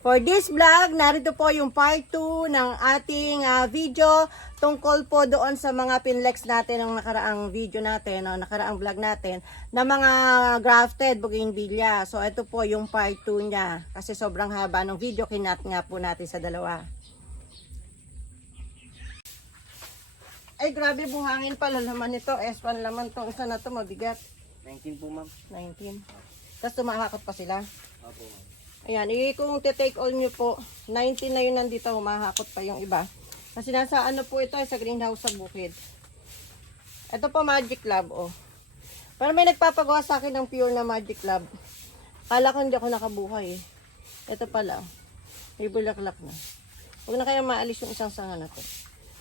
For this vlog, narito po yung part 2 ng ating video tungkol po doon sa mga pinlex natin ng nakaraang video natin, o nakaraang vlog natin, na mga grafted bougainvillea. So ito po yung part 2 niya kasi sobrang haba ng video, kinat nga po natin sa dalawa. Ay grabe, buhangin pala laman nito. S1 laman to. Isa na to, mabigat. 19 po ma'am. 19. Tapos tumahakot pa sila. Opo ma'am. Ayan, kung take all nyo po, 19 na yun nandito, humahakot pa yung iba. Kasi nasa ano po ito, sa greenhouse sa bukid. Ito po Magic Lab, oh. Parang may nagpapagawa sa akin ng pure na Magic Lab. Kala ko hindi ako nakabuhay eh. Ito pala, may bulaklak na. Huwag na kaya maalis yung isang sanga na to.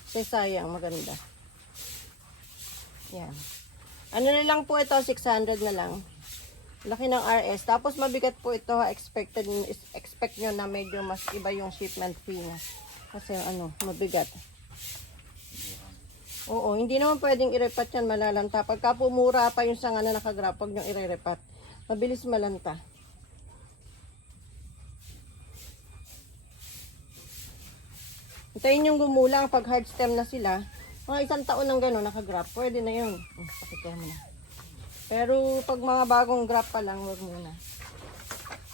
Kasi sayang, maganda. Yan. Ano na lang po ito, 600 na lang. Laki ng RS. Tapos mabigat po ito. Expect nyo na medyo mas iba yung shipment fee niya. Kasi ano, mabigat. Oo, hindi naman pwedeng i-repat yan, malalanta. Pagka pumura pa yung sanga na nakagrap, huwag nyo i-repat. Mabilis malanta. Hintayin yung gumulang. Pag hard stem na sila, mga 1 taon ng gano'n nakagrap, pwede na yun. Pakita mo na. Pero pag mga bagong graph pa lang, huwag muna.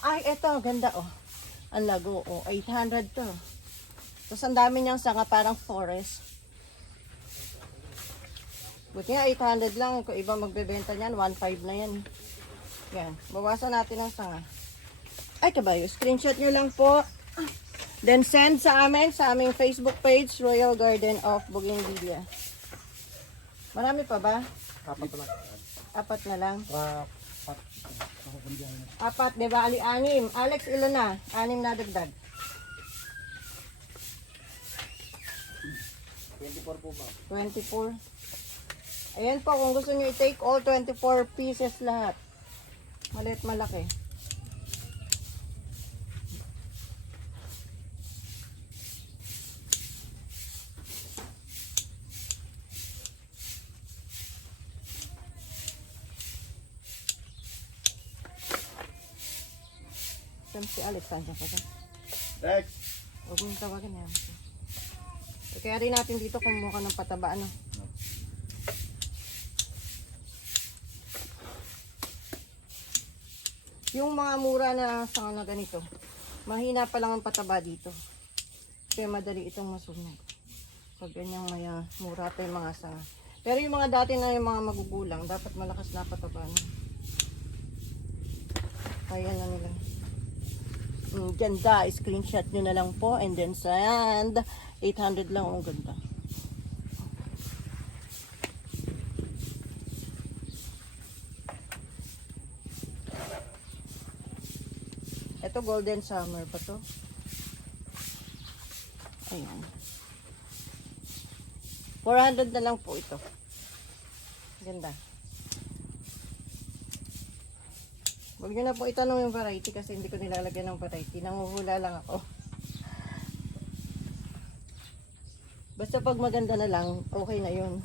Ay, eto, ganda oh. Ang lago oh, 800 to. Tapos ang dami niyang sanga, parang forest. Buti nga 800 lang, kung iba magbebenta niyan, 1.5 na yan. Yan, bawasan natin ang sanga. Ay, kabayo, screenshot nyo lang po. Then send sa aming Facebook page, Royal Garden of Bougainvillea. Marami pa ba? Apat na lang. Apat, di ba? Anim. Alex, ilan na? 6 na dagdag. 24 po ma'am. 24. Ayan po, kung gusto nyo i-take all 24 pieces lahat. Maliit malaki. Si Alex, saan siya pa? Rex! Huwag mong tawagin yan. Kaya rin natin dito kumuha ng pataba, ano? Yung mga mura na sanga na ganito, mahina pa lang ang pataba dito. Kaya madali itong masunog. Pag ganyang maya, mura pa yung mga sanga. Pero yung mga dati na yung mga magugulang, dapat malakas na pataba. No? Kaya na nila. Ganda, screenshot nyo na lang po and then send. 800 lang, ang ganda. Ito golden summer pa to. Ayan. 400 na lang po ito. Ganda. Huwag nyo na po itanong yung variety kasi hindi ko nilalagyan ng variety. Nanguhula lang ako. Basta pag maganda na lang, okay na yun.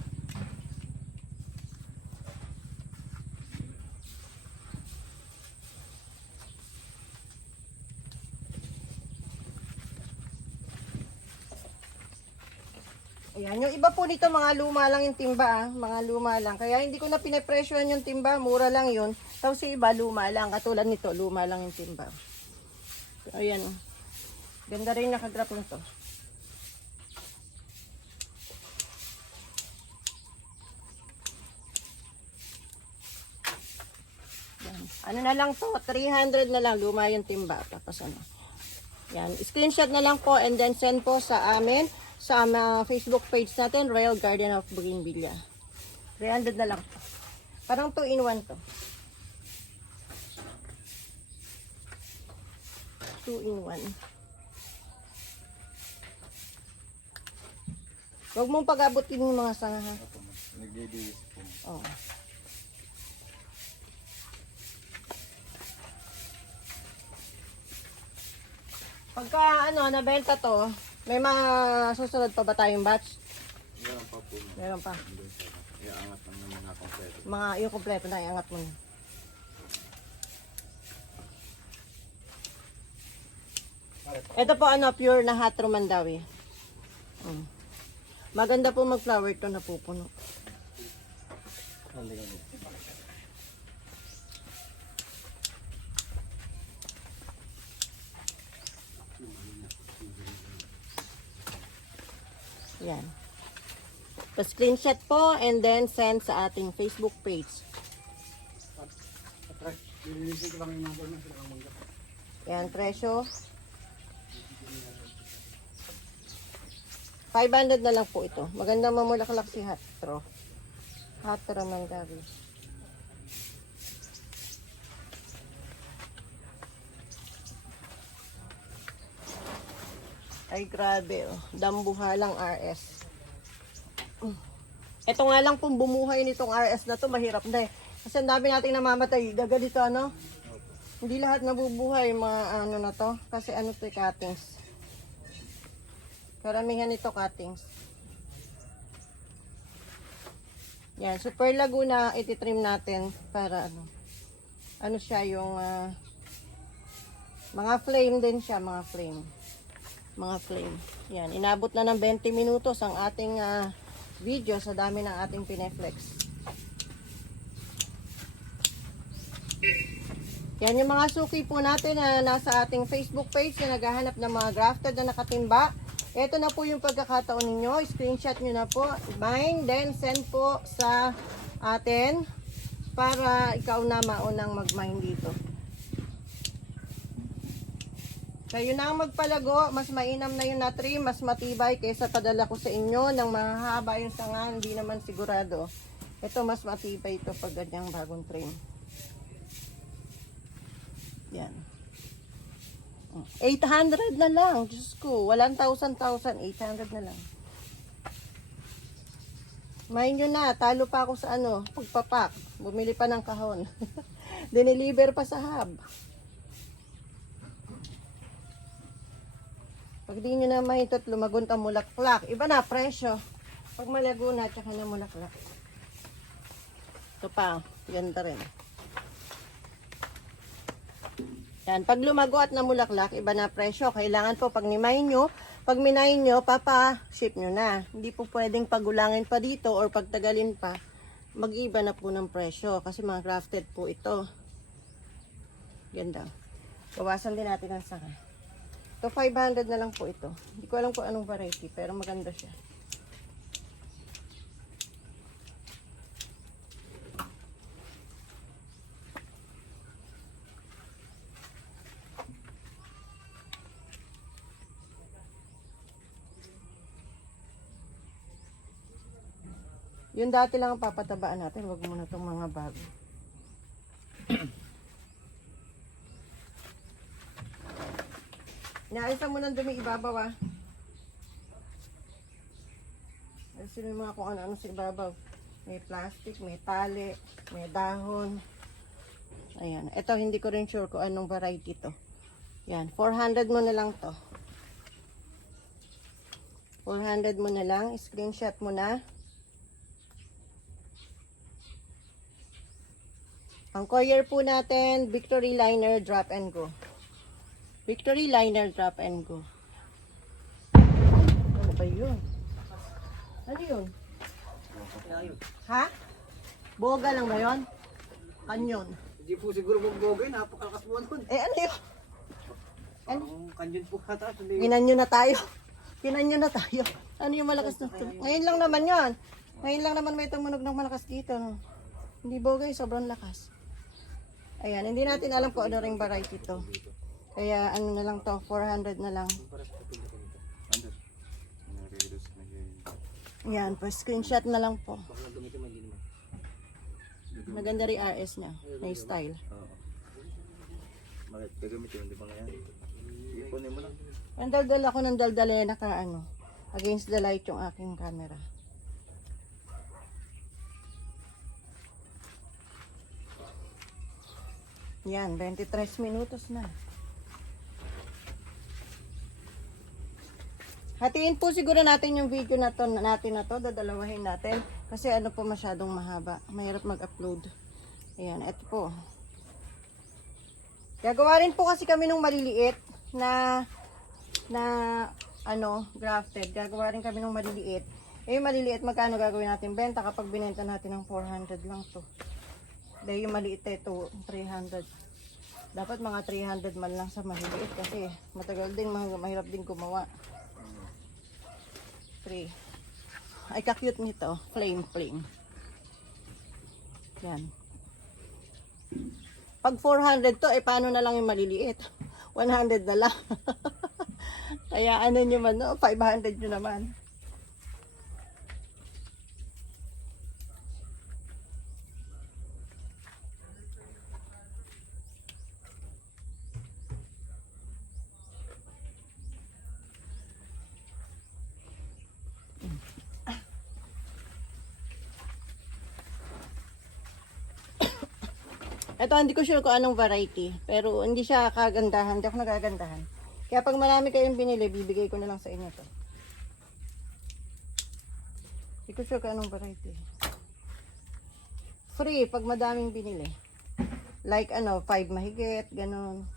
Ayan, yung iba po nito mga luma lang yung timba, mga luma lang. Kaya hindi ko na pinapresyohan yung timba, mura lang yun. Tapos yung iba luma lang, katulad nito, luma lang yung timba. So, ayan, ganda rin nakagrap nito. Ano na lang to, 300 na lang, luma yung timba. Tapos ano, yan, screenshot na lang po and then send po sa amin. Sa Facebook page natin, Royal Garden of Bougainvillea. 300 na lang. Parang 2-in-1 to. 2-in-1. Huwag mong pag-abutin yung mga sanga ha. Nagbibigis po. Oo. Pagka ano, nabenta to, may mga susunod pa ba tayong batch? Meron pa po. Meron pa. Iangat lang ng mga kompleto. Mga yung kompleto na iangat mo na. Ito po ano, pure na hot romandawi. Maganda po mag-flower to, napupuno. Yan. Pa-screenshot po and then send sa ating Facebook page. Yan, presyo. 500 na lang po ito. Magandang mamulaklak si Hatro. Hatro ng gabi. Ay, grabe. Oh. Dambuhalang RS. Ito nga lang pong bumuhay nitong RS na to, mahirap na eh. Kasi ang dami nating namamatay. Gaganito ano? Hindi lahat nabubuhay mga ano na to. Kasi ano to, cuttings. Karamihan nito cuttings. Yan, Super Laguna ititrim natin para ano. Ano siya yung mga flame din siya, mga flame. Mga flame. Yan, inabot na ng 20 minutos ang ating video sa dami ng ating pineflex. Yan yung mga suki po natin na nasa ating Facebook page na naghahanap ng mga grafted na nakatimba. Ito na po yung pagkakataon ninyo. Screenshot nyo na po. Mine, then send po sa atin para ikaw na maunang mag-mine dito. Kayo na ang magpalago, mas mainam na yung na-trim, mas matibay kaysa padala ko sa inyo ng mahaba yung sanga, hindi naman sigurado. Ito mas matibay ito pag ganyang bagong trim. Yan. 800 na lang, Diyos ko, walang 1,000, 800 na lang. Main nyo na, talo pa ako sa ano, pagpapak, bumili pa ng kahon. Dineliver pa sa hub. Pag di nyo na mahitot, lumagon ang mulaklak. Iba na, presyo. Pag malago na, tsaka na mulaklak. Ito pa, ganda rin. Yan, pag lumago at namulaklak, iba na presyo. Kailangan po, pag nimahin nyo, pag minahin nyo, papa-ship nyo na. Hindi po pwedeng pagulangin pa dito or pagtagalin pa. Mag-iba na po ng presyo. Kasi mga grafted po ito. Ganda. Bawasan din natin ang sanga. So, 500 na lang po ito. Hindi ko alam kung anong variety, pero maganda siya. Yung dati lang ang papatabaan natin, wag muna itong mga bago. Inaayos mo nang dumi ibabaw ah. Ayusin mo mga kung ano-ano sa ibabaw. May plastic, may tali, may dahon. Ayan. Ito hindi ko rin sure kung anong variety to. Yan. 400 mo na lang to. 400 mo na lang. Screenshot mo na. Ang courier po natin, Victory Liner Drop and Go. Victory Liner Drop and Go. Ano ba yun? Ano yun? Ha? Boga lang ba yun? Kanyon. Hindi po siguro magbogay, napakalakas mo nun. Eh ano yun? Ano? Ang kanyon po hata. Kinanyo na tayo. Kinanyo na tayo. Ano yung malakas na ito? Ngayon lang naman yan. Ngayon lang naman may tumunog ng malakas dito. No? Hindi bogay, sobrang lakas. Ayan, hindi natin alam kung ano ring variety to. Kaya ano na lang to, 400 na lang. Ayan, pa screenshot na lang po. Maganda rin RS niya. May style. Bakit gagamitin, hindi ba nga yan? Ipunin mo lang. Ang daldal ako ng daldal na naka ano, against the light yung aking camera. Yan, 23 minutos na. Hatiin po siguro natin yung video na to, dadalawahin natin. Kasi ano po masyadong mahaba. Mahirap mag-upload. Ayan, eto po. Gagawa rin po kasi kami nung maliliit na na grafted. Gagawa rin kami ng maliliit. Eh, yung maliliit, magkano gagawin natin benta kapag binenta natin ng 400 lang to. Dahil yung maliit ito, 300. Dapat mga 300 man lang sa maliliit kasi matagal din, mahirap din gumawa. 3. Ay, ka-cute nito. Flame. Yan. Pag 400 to, eh paano na lang yung maliliit? 100 na lang. Kaya ano nyo man, no? 500 nyo naman. Ito, hindi ko sure kung anong variety. Pero hindi siya kagandahan. Hindi ako nagagandahan. Kaya pag marami kayong binili, bibigay ko na lang sa inyo to. Hindi ko sure kung anong variety. Free pag madaming binili. Like 5 mahigit, ganun.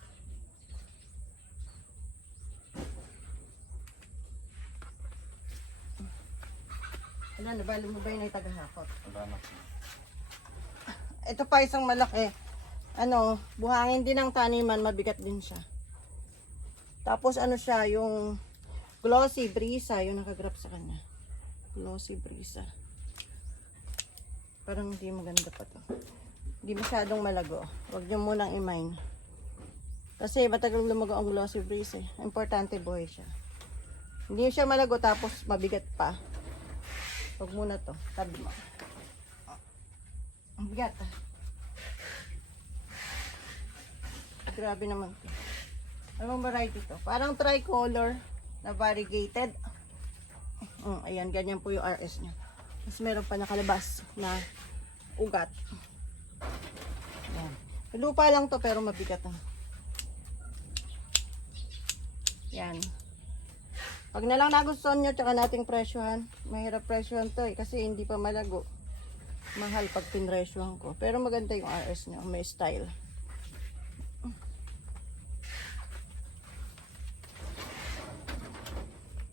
Ano, nabali mo ba yun ay tagahakot? Wala na. Ito pa isang malaki. Buhangin din ng taniman, mabigat din siya. Tapos siya, yung glossy brisa, yung nakagrap sa kanya. Glossy brisa. Parang hindi maganda pa to. Hindi masyadong malago. Huwag nyo munang i-mine. Kasi matagal lumago ang glossy brisa. Importante buhay siya. Hindi siya malago tapos mabigat pa. Huwag muna to. Tabi mo. Ang bigat Grabe naman to. Anong variety to? Parang tricolor na variegated. Ayan, ganyan po yung RS niya. Tapos meron pa nakalabas na ugat. Ayan. Lupa lang to pero mabigat na. Yan. Pag na lang nagustuhan nyo, tsaka nating presyohan. Mahirap presyohan to kasi hindi pa malago. Mahal pag pinresyohan ko. Pero maganda yung RS niya. May style.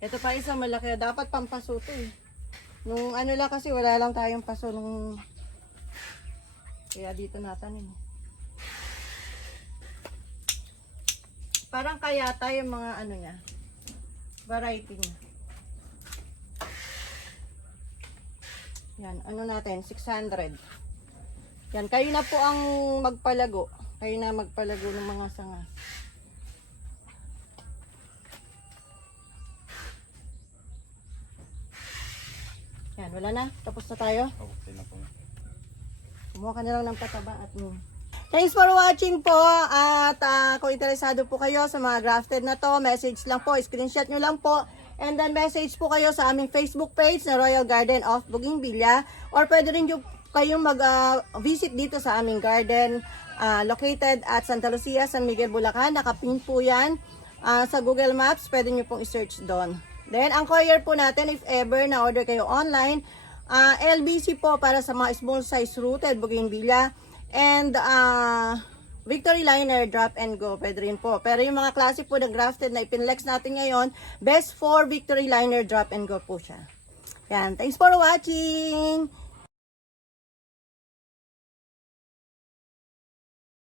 Ito pa isang malaki. Dapat pampaso to eh. Nung lang kasi wala lang tayong paso nung kaya dito natanim. Parang kayata yung mga niya. Variety niya. Yan, natin? 600. Yan, kayo na po ang magpalago. Kayo na magpalago ng mga sanga. Yan, wala na. Tapos na tayo. Okay na po. Kumuha ka na lang ng pataba at Thanks for watching po. At kung interesado po kayo sa mga grafted na to, message lang po. Screenshot nyo lang po. And then message po kayo sa aming Facebook page na Royal Garden of Bougainvillea. Or pwede rin kayong mag-visit dito sa aming garden. Located at Santa Lucia, San Miguel, Bulacan. Nakapin po yan sa Google Maps. Pwede nyo pong i-search doon. Then, ang courier po natin, if ever na-order kayo online, LBC po para sa mga small size rooted Bougainvillea. And Victory Liner drop and go, pwede rin po. Pero yung mga klase po na grafted na ipinlex natin ngayon, best for Victory Liner drop and go po siya. Yan, thanks for watching!